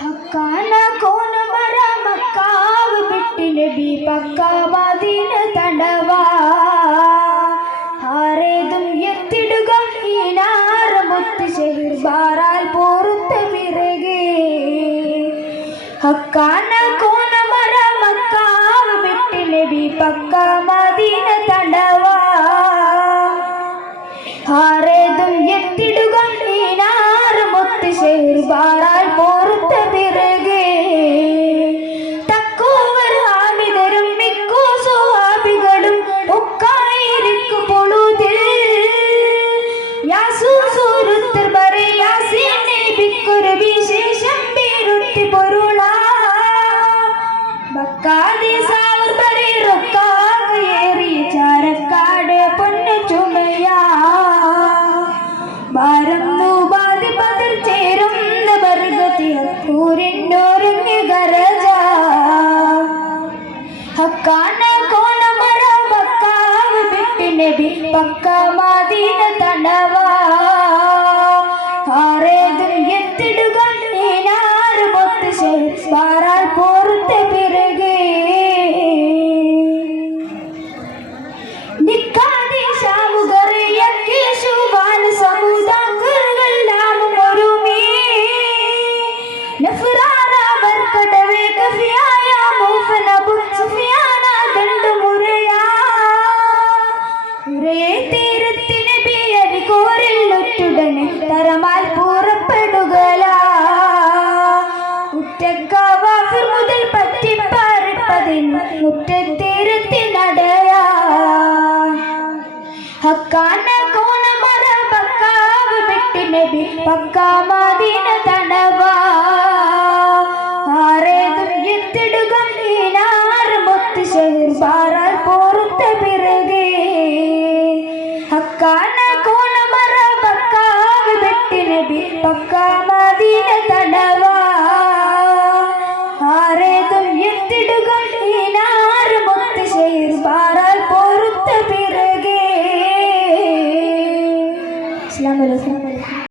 ഹക്കാന കോന മര മക്കാവ് ബിട്ടി നബി പക്ക മദീന തടവാ ആരേതും എത്തിടുക ഈനാര മുത്ത് ഷഹീർ ബാറാൽ പോറുത്ത പിറകെ ഹക്കാന കോന മര മക്കാവ് ബിട്ടി നബി പക്ക മദീന തടവാ ആരേതും എത്തിടുക ഈനാര മുത്ത് ഷഹീർ ബാറാൽ പോറുത്ത പിറകെ തക്കോവർ ഹാമിദരും മിക്കു സ്വഹാബികളും ഒക്കായിരിക്കും പൊളുതിൽ യാസൂർ സൂരുത്തർ ബരെ യാസീൻ നബിക്കൊരു വിശേഷം പേരുട്ടി പൊരുളാ ബക്കാദി സാവർ ബരെ റൊക്കാകയേറി ചാരക്കാട് പൊന്നു ചുമയാ ഭാരന്നു ബാധി പതിർ ചേരുന്ന ബർഗതി പൂരിന്നൊരുങ്ങി ഗരജ ഹക്കാന കോന മര ബക്കാവ് ബിട്ടി നബി പക്ക മദീന തടവാ ആരേതും എത്തിടുക ഈനാർ മുത്ത് ഷഹീർ ബാറാൽ പോറുത്ത പിറകെ നിക്കാതി ശാമുകറിയക്കി ശുഭാൻ സമുദാക്കറെല്ലാം ഒരുമി നഫ്റാറവർ കടവേ കഫിയായ മുഫനബു സുഫിയാന ദണ്ഡമുറയാ ഒരേ തീരത്തി നബി അരികോരിൽ ഒറ്റുടനെ തരമാൽ പൂറപ്പെടുകലാ ഉറ്റക്കവാഫിർ മുതൽ പറ്റിപ്പറിപ്പതിന് മുറ്റത്തീരത്തി നടയാ ഹക്കാന കോന മര ബക്കാവ് ബിട്ടി നബി പക്ക മദീന തടവാ ആരേതും എത്തിടുക ഈനാർ മുത്ത് ഷഹീർ ബാറാൽ പോറുത്ത പിറകെ ഹക്കാന കോന മര ബക്കാവ് ബിട്ടി നബി പക്ക മദീന തടവാ ആരേതും എത്തിടുക ഈനാർ